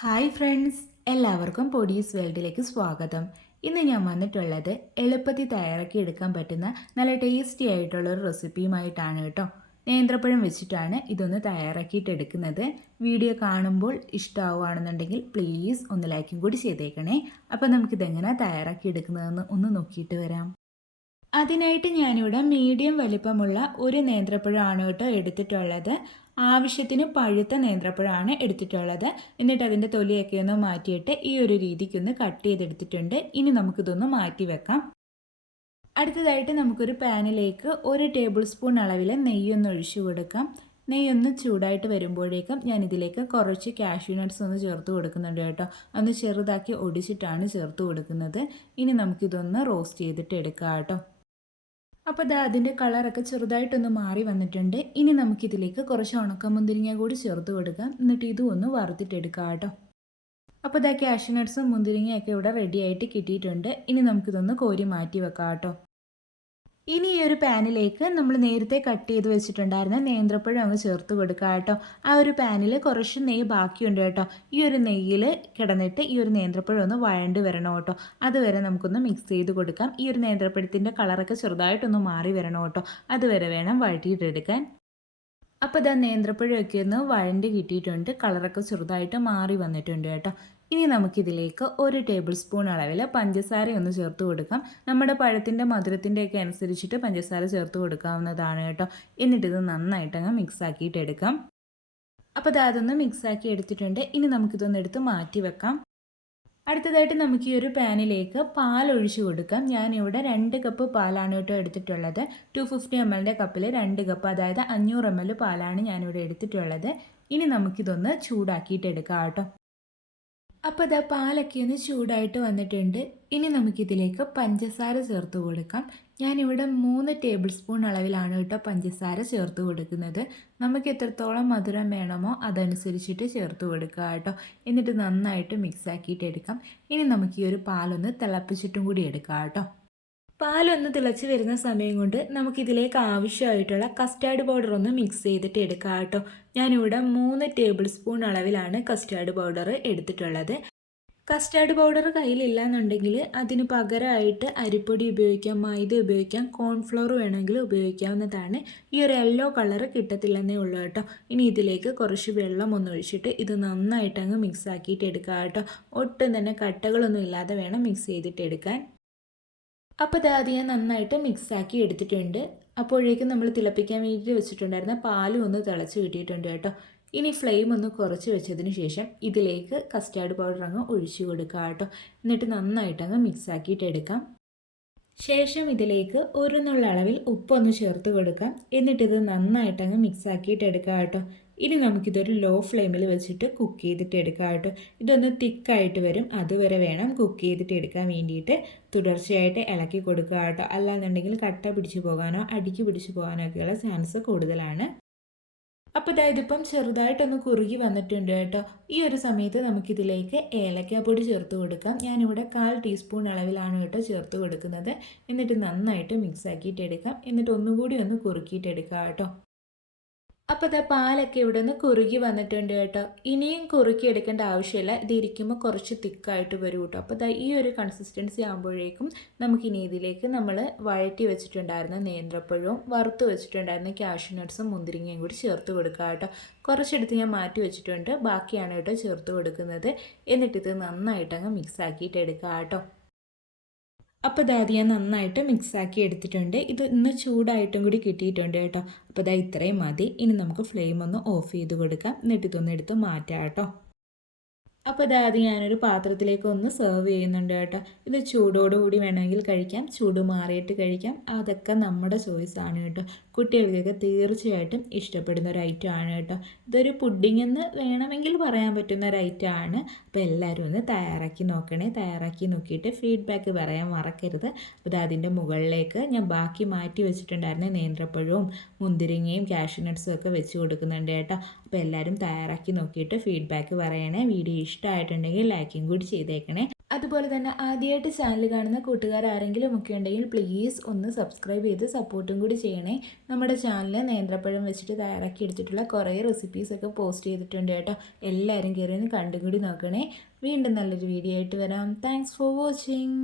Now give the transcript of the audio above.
Hi friends, എല്ലാവർക്കും പൊടീസ് വേൾഡിലേക്ക് സ്വാഗതം. ഇന്ന് ഞാൻ വന്നിട്ടുള്ളത് എളുപ്പത്തിൽ തയ്യാറാക്കി എടുക്കാൻ പറ്റുന്ന നല്ല ടേസ്റ്റി ആയിട്ടുള്ള ഒരു റെസിപ്പിയുമായിട്ടാണ് കേട്ടോ. നേന്ത്രപ്പഴം വെച്ചിട്ടാണ് ഇതൊന്ന് തയ്യാറാക്കിയിട്ട് എടുക്കുന്നത്. വീഡിയോ കാണുമ്പോൾ ഇഷ്ടമാവുകയാണെന്നുണ്ടെങ്കിൽ പ്ലീസ് ഒന്ന് ലൈക്കും കൂടി ചെയ്തേക്കണേ. അപ്പോൾ നമുക്കിതെങ്ങനെയാണ് തയ്യാറാക്കി എടുക്കുന്നതെന്ന് ഒന്ന് നോക്കിയിട്ട് വരാം. അതിനായിട്ട് ഞാനിവിടെ മീഡിയം വലിപ്പമുള്ള ഒരു നേന്ത്രപ്പഴമാണ് കേട്ടോ എടുത്തിട്ടുള്ളത്. ആവശ്യത്തിന് പഴുത്ത നേന്ത്രപ്പഴമാണ് എടുത്തിട്ടുള്ളത്. എന്നിട്ട് അതിൻ്റെ തൊലിയൊക്കെ ഒന്ന് മാറ്റിയിട്ട് ഈ ഒരു രീതിക്കൊന്ന് കട്ട് ചെയ്തെടുത്തിട്ടുണ്ട്. ഇനി നമുക്കിതൊന്ന് മാറ്റി വെക്കാം. അടുത്തതായിട്ട് നമുക്കൊരു പാനിലേക്ക് 1 ടേബിൾ സ്പൂൺ അളവിൽ നെയ്യൊന്ന് ഒഴിച്ചു കൊടുക്കാം. നെയ്യൊന്ന് ചൂടായിട്ട് വരുമ്പോഴേക്കും ഞാനിതിലേക്ക് കുറച്ച് കാഷ്യൂ നട്ട്സ് ഒന്ന് ചേർത്ത് കൊടുക്കുന്നുണ്ട് കേട്ടോ. ഒന്ന് ചെറുതാക്കി ഒടിച്ചിട്ടാണ് ചേർത്ത് കൊടുക്കുന്നത്. ഇനി നമുക്കിതൊന്ന് റോസ്റ്റ് ചെയ്തിട്ട് എടുക്കാം കേട്ടോ. അപ്പോൾ ദാ അതിൻ്റെ കളറൊക്കെ ചെറുതായിട്ടൊന്ന് മാറി വന്നിട്ടുണ്ട്. ഇനി നമുക്കിതിലേക്ക് കുറച്ച് ഉണക്കമുന്തിരിങ്ങ കൂടി ചേർത്ത് കൊടുക്കാം. എന്നിട്ട് ഇതും ഒന്ന് വറുത്തിട്ടെടുക്കാം കേട്ടോ. അപ്പോൾ ദാ കാഷ്യൂ നട്ട്സും മുന്തിരിങ്ങയൊക്കെ ഇവിടെ റെഡി ആയിട്ട് കിട്ടിയിട്ടുണ്ട്. ഇനി നമുക്കിതൊന്ന് കോരി മാറ്റി വെക്കാം കേട്ടോ. ഇനി ഈ ഒരു പാനിലേക്ക് നമ്മൾ നേരത്തെ കട്ട് ചെയ്ത് വെച്ചിട്ടുണ്ടായിരുന്ന നേന്ത്രപ്പഴം അങ്ങ് ചേർത്ത് കൊടുക്കുക കേട്ടോ. ആ ഒരു പാനിൽ കുറച്ച് നെയ്യ് ബാക്കിയുണ്ട് കേട്ടോ. ഈ ഒരു നെയ്യിൽ കിടന്നിട്ട് ഈ ഒരു നേന്ത്രപ്പഴം ഒന്ന് വഴണ്ട് വരണം കേട്ടോ. അതുവരെ നമുക്കൊന്ന് മിക്സ് ചെയ്ത് കൊടുക്കാം. ഈ ഒരു നേന്ത്രപ്പഴത്തിൻ്റെ കളറൊക്കെ ചെറുതായിട്ടൊന്ന് മാറി വരണം കേട്ടോ. അതുവരെ വേണം വഴറ്റിയിട്ടെടുക്കാൻ. അപ്പോൾ ഇതാ നേന്ത്രപ്പഴമൊക്കെ ഒന്ന് വഴണ്ട് കിട്ടിയിട്ടുണ്ട്. കളറൊക്കെ ചെറുതായിട്ട് മാറി വന്നിട്ടുണ്ട് കേട്ടോ. ഇനി നമുക്കിതിലേക്ക് 1 ടേബിൾ സ്പൂൺ അളവിൽ പഞ്ചസാര ഒന്ന് ചേർത്ത് കൊടുക്കാം. നമ്മുടെ പഴത്തിൻ്റെ മധുരത്തിൻ്റെയൊക്കെ അനുസരിച്ചിട്ട് പഞ്ചസാര ചേർത്ത് കൊടുക്കാവുന്നതാണ് കേട്ടോ. എന്നിട്ടിത് നന്നായിട്ടങ്ങ് മിക്സ് ആക്കിയിട്ട് എടുക്കാം. അപ്പോൾ അതൊന്ന് മിക്സാക്കി എടുത്തിട്ടുണ്ട്. ഇനി നമുക്കിതൊന്ന് എടുത്ത് മാറ്റി വെക്കാം. അടുത്തതായിട്ട് നമുക്ക് ഈ ഒരു പാനിലേക്ക് പാൽ ഒഴിച്ചു കൊടുക്കാം. ഞാനിവിടെ 2 കപ്പ് പാലാണ് കേട്ടോ എടുത്തിട്ടുള്ളത്. 250 ml കപ്പിൽ 2 കപ്പ്, അതായത് 500 ml പാലാണ് ഞാനിവിടെ എടുത്തിട്ടുള്ളത്. ഇനി നമുക്കിതൊന്ന് ചൂടാക്കിയിട്ട് എടുക്കാം കേട്ടോ. അപ്പോൾ ഇതാ പാലൊക്കെ ഒന്ന് ചൂടായിട്ട് വന്നിട്ടുണ്ട്. ഇനി നമുക്കിതിലേക്ക് പഞ്ചസാര ചേർത്ത് കൊടുക്കാം. ഞാനിവിടെ 3 ടേബിൾ സ്പൂൺ അളവിലാണ് കേട്ടോ പഞ്ചസാര ചേർത്ത് കൊടുക്കുന്നത്. നമുക്ക് എത്രത്തോളം മധുരം വേണമോ അതനുസരിച്ചിട്ട് ചേർത്ത് കൊടുക്കുക കേട്ടോ. എന്നിട്ട് നന്നായിട്ട് മിക്സ് ആക്കിയിട്ട് എടുക്കാം. ഇനി നമുക്ക് ഈ ഒരു പാലൊന്ന് തിളപ്പിച്ചിട്ടും കൂടി എടുക്കാം കേട്ടോ. പാലൊന്ന് തിളച്ച് വരുന്ന സമയം കൊണ്ട് നമുക്കിതിലേക്ക് ആവശ്യമായിട്ടുള്ള കസ്റ്റാർഡ് പൗഡർ ഒന്ന് മിക്സ് ചെയ്തിട്ട് എടുക്കാം കേട്ടോ. ഞാനിവിടെ 3 ടേബിൾ സ്പൂൺ അളവിലാണ് കസ്റ്റാർഡ് പൗഡർ എടുത്തിട്ടുള്ളത്. കസ്റ്റാർഡ് പൗഡർ കയ്യിലില്ല എന്നുണ്ടെങ്കിൽ അതിന് പകരമായിട്ട് അരിപ്പൊടി ഉപയോഗിക്കാം, മൈദ ഉപയോഗിക്കാം, കോൺഫ്ലോർ വേണമെങ്കിൽ ഉപയോഗിക്കാവുന്നതാണ്. ഈ ഒരു യെല്ലോ കളർ കിട്ടത്തില്ലെന്നേ ഉള്ളൂ കേട്ടോ. ഇനി ഇതിലേക്ക് കുറച്ച് വെള്ളം ഒന്ന് ഒഴിച്ചിട്ട് ഇത് നന്നായിട്ട് അങ്ങ് മിക്സ് ആക്കിയിട്ട് എടുക്കാം കേട്ടോ. ഒട്ടും തന്നെ കട്ടകളൊന്നും ഇല്ലാതെ വേണം മിക്സ് ചെയ്തിട്ട് എടുക്കാൻ. അപ്പോൾ അത് ഞാൻ നന്നായിട്ട് മിക്സാക്കി എടുത്തിട്ടുണ്ട്. അപ്പോഴേക്കും നമ്മൾ തിളപ്പിക്കാൻ വേണ്ടി വെച്ചിട്ടുണ്ടായിരുന്ന പാലും ഒന്ന് തിളച്ച് കിട്ടിയിട്ടുണ്ട് കേട്ടോ. ഇനി ഫ്ലെയിം ഒന്ന് കുറച്ച് വെച്ചതിന് ശേഷം ഇതിലേക്ക് കസ്റ്റാർഡ് പൗഡർ അങ്ങ് ഒഴിച്ചു കൊടുക്കുക കേട്ടോ. എന്നിട്ട് നന്നായിട്ട് അങ്ങ് മിക്സാക്കിയിട്ട് എടുക്കാം. ശേഷം ഇതിലേക്ക് 1 നുള്ള അളവിൽ ഉപ്പൊന്ന് ചേർത്ത് കൊടുക്കാം. എന്നിട്ടിത് നന്നായിട്ട് അങ്ങ് മിക്സാക്കിയിട്ട് എടുക്കാം കേട്ടോ. ഇനി നമുക്കിതൊരു ലോ ഫ്ലെയിമിൽ വെച്ചിട്ട് കുക്ക് ചെയ്തിട്ട് എടുക്കാം കേട്ടോ. ഇതൊന്ന് തിക്കായിട്ട് വരും, അതുവരെ വേണം കുക്ക് ചെയ്തിട്ട് എടുക്കാൻ വേണ്ടിയിട്ട്. തുടർച്ചയായിട്ട് ഇളക്കി കൊടുക്കുക കേട്ടോ. അല്ലാന്നുണ്ടെങ്കിൽ കട്ട പിടിച്ച് പോകാനോ അടിക്ക് പിടിച്ച് പോകാനോ ഒക്കെയുള്ള ചാൻസ് കൂടുതലാണ്. അപ്പോൾ ഇതിപ്പം ചെറുതായിട്ടൊന്ന് കുറുകി വന്നിട്ടുണ്ട് കേട്ടോ. ഈ ഒരു സമയത്ത് നമുക്കിതിലേക്ക് ഏലക്കാപ്പൊടി ചേർത്ത് കൊടുക്കാം. ഞാനിവിടെ 1/4 ടീസ്പൂൺ അളവിലാണ് കേട്ടോ ചേർത്ത് കൊടുക്കുന്നത്. എന്നിട്ട് നന്നായിട്ട് മിക്സ് ആക്കിയിട്ട് എടുക്കാം. എന്നിട്ട് ഒന്നുകൂടി ഒന്ന് കുറുക്കിയിട്ട് എടുക്കാം കേട്ടോ. അപ്പോൾ പാലൊക്കെ ഇവിടെ നിന്ന് കുറുകി വന്നിട്ടുണ്ട് കേട്ടോ. ഇനിയും കുറുക്കി എടുക്കേണ്ട ആവശ്യമില്ല. ഇതിരിക്കുമ്പോൾ കുറച്ച് തിക്കായിട്ട് വരും കേട്ടോ. അപ്പോൾ ഈ ഒരു കൺസിസ്റ്റൻസി ആകുമ്പോഴേക്കും നമുക്കിനി ഇതിലേക്ക് നമ്മൾ വഴറ്റി വെച്ചിട്ടുണ്ടായിരുന്ന നേന്ത്രപ്പഴവും വറുത്ത് വെച്ചിട്ടുണ്ടായിരുന്ന കാഷ്യൂ നട്ട്സും മുന്തിരിങ്ങയും കൂടി ചേർത്ത് കൊടുക്കുക കേട്ടോ. കുറച്ചെടുത്ത് ഞാൻ മാറ്റി വെച്ചിട്ടുണ്ട്, ബാക്കിയാണ് കേട്ടോ ചേർത്ത് കൊടുക്കുന്നത്. എന്നിട്ടിത് നന്നായിട്ടങ്ങ് മിക്സ് ആക്കിയിട്ട് എടുക്കുക കേട്ടോ. അപ്പോൾ ഞാൻ നന്നായിട്ട് മിക്സാക്കി എടുത്തിട്ടുണ്ട്. ഇത് ഇന്ന് ചൂടായിട്ടും കൂടി കിട്ടിയിട്ടുണ്ട് കേട്ടോ. അപ്പോൾ ഇത്രയും മതി. ഇനി നമുക്ക് ഫ്ലെയിം ഒന്ന് ഓഫ് ചെയ്ത് കൊടുക്കാം. എന്നിട്ട് ഇതൊന്ന് എടുത്ത് മാറ്റാം കേട്ടോ. അപ്പോൾ അത് ഞാനൊരു പാത്രത്തിലേക്ക് ഒന്ന് സെർവ് ചെയ്യുന്നുണ്ട് കേട്ടോ. ഇത് ചൂടോടുകൂടി വേണമെങ്കിൽ കഴിക്കാം, ചൂട് മാറിയിട്ട് കഴിക്കാം. അതൊക്കെ നമ്മുടെ ചോയ്സാണ് കേട്ടോ. കുട്ടികൾക്കൊക്കെ തീർച്ചയായിട്ടും ഇഷ്ടപ്പെടുന്ന ഒരു ഐറ്റം ആണ് കേട്ടോ. ഇതൊരു പുഡിംഗ് എന്ന് വേണമെങ്കിൽ പറയാൻ പറ്റുന്ന ഒരു ഐറ്റം ആണ്. അപ്പോൾ എല്ലാവരും ഒന്ന് തയ്യാറാക്കി നോക്കണേ. തയ്യാറാക്കി നോക്കിയിട്ട് ഫീഡ്ബാക്ക് പറയാൻ മറക്കരുത്. അപ്പോൾ അതിൻ്റെ മുകളിലേക്ക് ഞാൻ ബാക്കി മാറ്റി വെച്ചിട്ടുണ്ടായിരുന്ന നേന്ത്രപ്പഴവും മുന്തിരിങ്ങയും കാഷ്യൂ നട്ട്സും ഒക്കെ വെച്ച് കൊടുക്കുന്നുണ്ട് കേട്ടോ. അപ്പോൾ എല്ലാവരും തയ്യാറാക്കി നോക്കിയിട്ട് ഫീഡ്ബാക്ക് പറയണേ. വീഡിയോ ഇഷ്ടമായിട്ടുണ്ടെങ്കിൽ ലൈക്കും കൂടി ചെയ്തേക്കണേ. അതുപോലെ തന്നെ ആദ്യമായിട്ട് ചാനൽ കാണുന്ന കൂട്ടുകാർ ആരെങ്കിലും ഒക്കെ ഉണ്ടെങ്കിൽ പ്ലീസ് ഒന്ന് സബ്സ്ക്രൈബ് ചെയ്ത് സപ്പോർട്ടും കൂടി ചെയ്യണേ. നമ്മുടെ ചാനലിൽ നേന്ത്രപ്പഴം വെച്ചിട്ട് തയ്യാറാക്കി എടുത്തിട്ടുള്ള കുറേ റെസിപ്പീസൊക്കെ പോസ്റ്റ് ചെയ്തിട്ടുണ്ട് കേട്ടോ. എല്ലാവരും കയറി ഒന്ന് കണ്ടും കൂടി നോക്കണേ. വീണ്ടും നല്ലൊരു വീഡിയോ ആയിട്ട് വരാം. Thanks for watching.